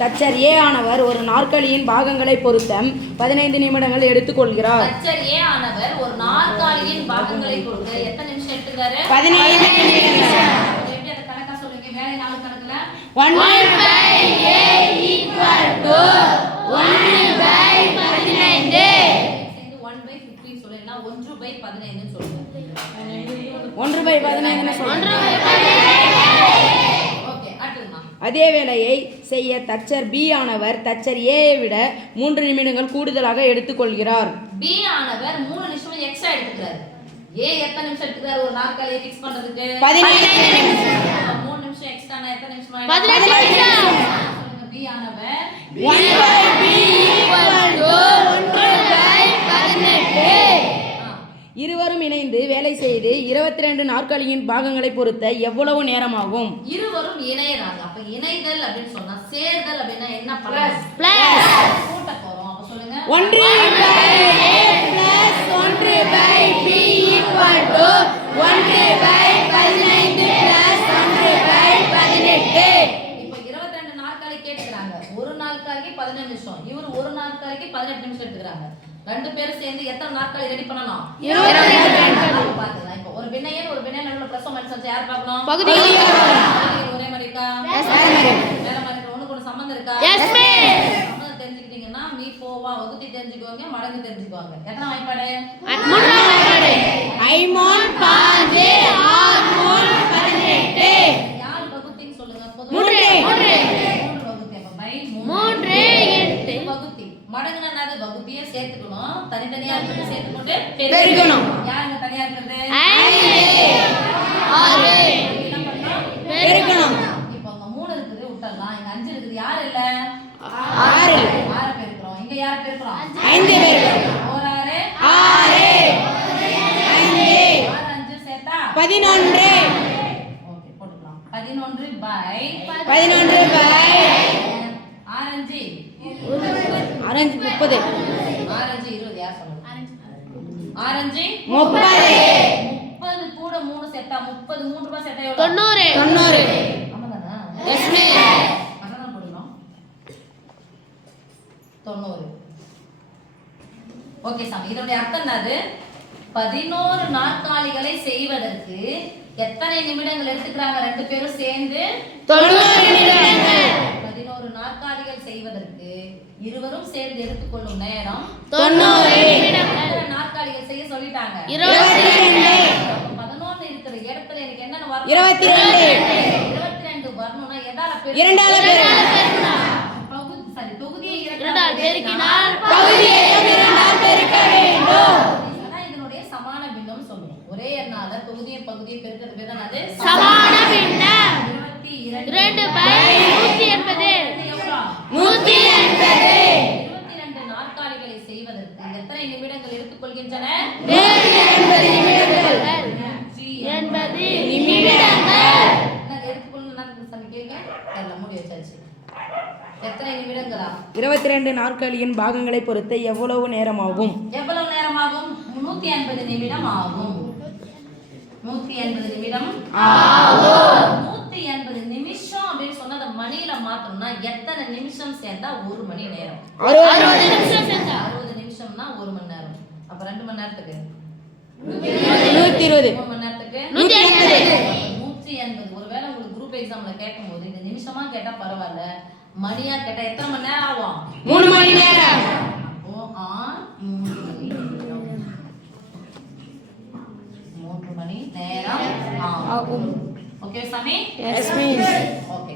தச்சர் ஏ ஆனவர் ஒரு நாற்காலியின் பாகங்களை பொருத்த 15 நிமிடங்கள் எடுத்துக்கொள்கிறார். தச்சர் ஏ ஆனவர் ஒரு நாற்காலியின் பாகங்களை பொருத்த எத்தனை நிமிஷம் எடுத்துக்கிறாரு? 15 நிமிஷம். எப்படி அத கணக்கா சொல்லுங்க? வேலை நாலு கணக்குல 1/a = 1/15. சேர்ந்து 1/15 சொல்லுனா 1/15 ன்னு சொல்லுங்க. 1/15 ன்னு சொல்லுங்க. ஓகே, அடுத்துமா. அதே வேலையை செய்ய தச்சர் பி ஆனவர் தச்சர் ஏ விட 3 நிமிடங்கள் கூடுதலாக எடுத்துக்கொள்கிறார். பி ஆனவர் 3 நிமிஷம் எக்ஸ்ட்ரா எடுத்துக்கிறார். ஏ எத்தனை நிமிஷம் எடுத்துக்கிறார் ஒரு நாற்காலியை ஃபிக்ஸ் பண்றதுக்கு? 15 நிமிஷம். 3 நிமிஷம் எக்ஸ்ட்ரானா எத்தனை நிமிஷம்? 15 நிமிஷம். சொல்லுங்க. பி ஆனவர் 1/b = 1/18. இருவரும் இணைந்து வேலை செய்து 22 நாற்காலியின் பாகங்களை பொருத்த எவ்வளவு நேரமாகும்? இருவரும் இணையறாங்க. அப்ப இணைதல் அப்படினு சொன்னா சேர்தல் அப்படினா என்ன பண்ணலாம்? பிளஸ் கூட்ட போறோம். அப்ப சொல்லுங்க. 1/a + 1/b = 1/15 + 1/18. இப்போ 22 நாற்காலி கேட்கறாங்க. ஒரு நாற்காலிக்கு 15 நிமிஷம். இவர் ஒரு நாற்காலிக்கு 18 நிமிஷம் எடுத்துக்கறாங்க. ரெண்டு பேரும் சேர்ந்து எத்தனை நாற்காலி ரெடி பண்ணனும்? 22 பாக்கலாம். இப்போ ஒரு வினையன் ஒரு வினையன் நடுவுல பிளஸ் மைனஸ் யார் பார்க்கணும்? பகுதிகள் ஒரே மாதிரி இருக்கா? எஸ் வேற மாதிரி ஒண்ணுக்கு ஒண்ணு சம்பந்தம் இருக்கா? Yes ma'am. சம்பந்தம் தெரிஞ்சுக்கிட்டீங்கன்னா மீ போவா வகுத்தி தெரிஞ்சுக்குவாங்க, மடங்கு தெரிஞ்சுக்குவாங்க. எத்தனை வாய்ப்பாடு? மூன்றாம் வாய்ப்பாடு. 5 5 6 18. யார் வகுத்தின்னு சொல்லுங்க. மூன்று. மூன்று வகுத்தி. அப்ப பை 3 8 வகுத்தி. மடங்குனா என்னது? வகுத்தியே சேர்த்துக்கணும். தனித்தனியா இருக்கிறது சேர்த்துக்கொண்டு பெருக்கணும். யாருங்க தனியா இருக்கிறது? 5 6 என்ன பண்ணணும்? பெருக்கணும். இப்போ அங்க 3 இருக்குது விட்டலாம். இங்க 5 இருக்குது. யார் இல்ல? 6 6 பெருக்குறோம். இங்க யார் பெருக்குறோம்? 5 பெருக்கணும். ஒரு 6 6 5 5 சேர்த்தா 11. ஓகே போட்டுக்கலாம். 11 by 11 by orange orange 30. Orange 20 யார் சொல்லுங்க? ஆரஞ்சு 30 கூட 3 சேர்த்தா 30 3 ரூபாய் சேர்த்தா எவ்வளவு? 90. 90. ஆமாதானே? Yes ma'am. அதான் போடுறோம். 90. ஓகே சாமி. இதோட அர்த்தம் என்னது? 11 நாற்காலிகளை செய்வதற்கு எத்தனை நிமிடங்கள் எடுத்துக்கறாங்க ரெண்டு பேரும் சேர்ந்து? 90 நிமிடங்கள். 11 நாற்காலிகள் செய்வதற்கு இருவரும் சேர்ந்து எடுத்துக்கொள்ளும் நேரம் 90 நிமிடங்கள். எத்தனை நாற்காலிகள் செய்ய சொல்லிட்டாங்க? 22. 11 இருக்கிற இடத்துல எனக்கு என்னன்னு வரணும்? 22. 22 வரணும்னா எதால பெருக்கணும்? இரண்டால பெருக்கணும். தொகுதியை இரண்டால் பெருக்கினால் பகுதியையும் இரண்டால் பெருக்க வேண்டும். அதான் இதனுடைய சமான பின்னம் சொல்லுவோம். ஒரே எண்ணால தொகுதியை பகுதியை பெருக்கிறது பேர் தான் அது சமான பின்னம். 22 2/180. எவ்வளவு? 180. 22 நாற்காலிகளை செய்வதற்கு எத்தனை நிமிடங்கள் எடுத்துக்கொள்கின்றன? 80 நிமிடங்கள். 80 நிமிடங்கள். நான் எடுத்துக்கொள்ளணும் சாமி கேட்க எல்லாம் மூடி வச்சாச்சு. எத்தனை நிமிடங்களா? 22 நாற்காலியின் பாகங்களை பொறுத்த எவ்வளவு நேரமாகும்? எவ்வளவு நேரம் ஆகும்? 180 நிமிடம் ஆகும். 180 நிமிடம் ஆகும். 180 நிமிஷம் அப்படின்னு சொன்னா அந்த மணியில மாத்தணும்னா எத்தனை நிமிஷம் சேர்ந்தா 1 மணி நேரம்? 60 நிமிஷம் சேர்ந்தா 60 நிமிஷம்னா 1 மணி நேரம். அப்ப 2 மணி நேரத்துக்கு 120. 3 மணி நேரத்துக்கு 180. 180. ஒருவேளை உங்களுக்கு குரூப் எக்ஸாம்ல கேட்கும்போது இந்த நிமிஷமா கேட்டா பரவாயில்ல, மணியா கேட்டா எத்தனை மணி நேரம் ஆகும்? 3 மணி நேரம். அப்போ 3 மணி நேரம். 3 மணி நேரம் ஆகும். ஓகே சாமி? Yes miss. ஓகே.